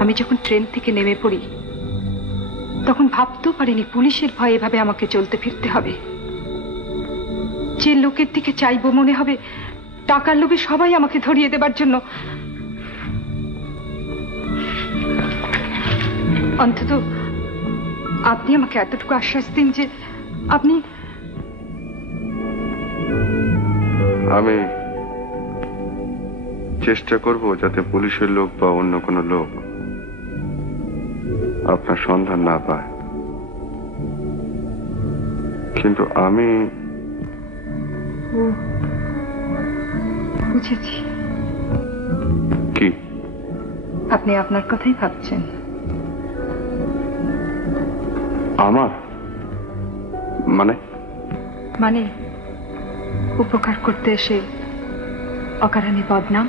আমি যখন ট্রেন থেকে নেমে পড়ি তখন ভাবতেও পারিনি পুলিশের ভয়ে এভাবে আমাকে চলতে ফিরতে হবে। যে লোকের দিকে চাইবো মনে হবে টাকার লোভে সবাই আমাকে ধরিয়ে দেবার জন্য। অন্তত আপনি আমাকে এতটুকু আশ্বাস দিন যে আমি চেষ্টা করব যাতে পুলিশের লোক বা অন্য কোনো লোক আপনার সন্ধান না পায়, কিন্তু আমি বুঝেছি কি আপনি আপনার কথাই ভাবছেন। আমার মানে উপকার করতে এসে অকারণে বদনাম।